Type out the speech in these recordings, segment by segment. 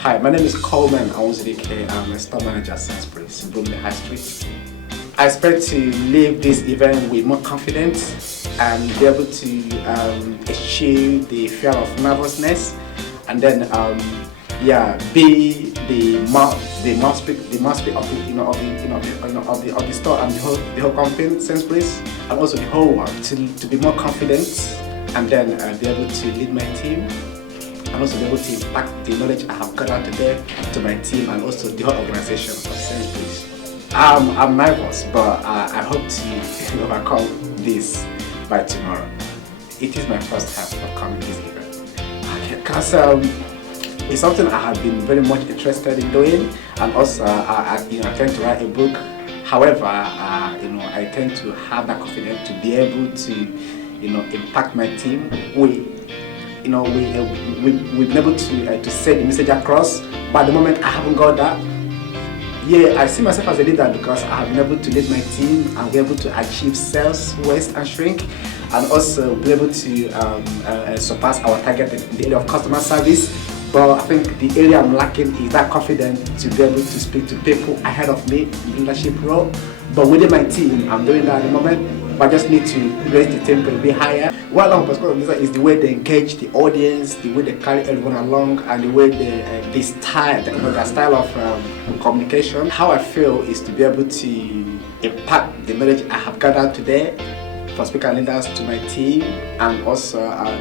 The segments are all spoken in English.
Hi, my name is Coleman Onwuzurike. I'm a store manager at Sainsbury's in Bromley High Street. I expect to leave this event with more confidence and be able to eschew the fear of nervousness, and then be the mouthpiece of the store and the whole company, Sainsbury's, and also the whole world to be more confident, and then be able to lead my team, and also be able to impact the knowledge I have gathered today to my team and also the whole organization of Sainsbury's. I'm nervous, but I hope to overcome this by tomorrow. It is my first time for coming this event. Okay, because it's something I have been very much interested in doing, and also I tend to write a book. However, I tend to have that confidence to be able to impact my team. We've been able to send the message across, but at the moment I haven't got that. Yeah, I see myself as a leader because I have been able to lead my team and be able to achieve sales, waste and shrink, and also be able to surpass our target in the area of customer service. But I think the area I'm lacking is that confidence to be able to speak to people ahead of me in the leadership role. But within my team, I'm doing that at the moment, but I just need to raise the tempo a bit higher. What I'm perspective is the way they engage the audience, the way they carry everyone along, and the way their style of communication. How I feel is to be able to impact the knowledge I have gathered today for speaker leaders to my team, and also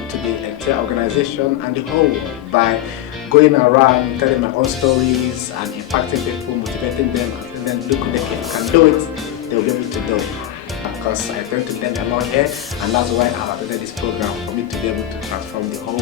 to the entire organization and the whole world by going around telling my own stories and impacting people, motivating them, and then look, if they can do it, they'll be able to do it. Because I tend to learn a lot here, and that's why I've attended this program, for me to be able to transform the whole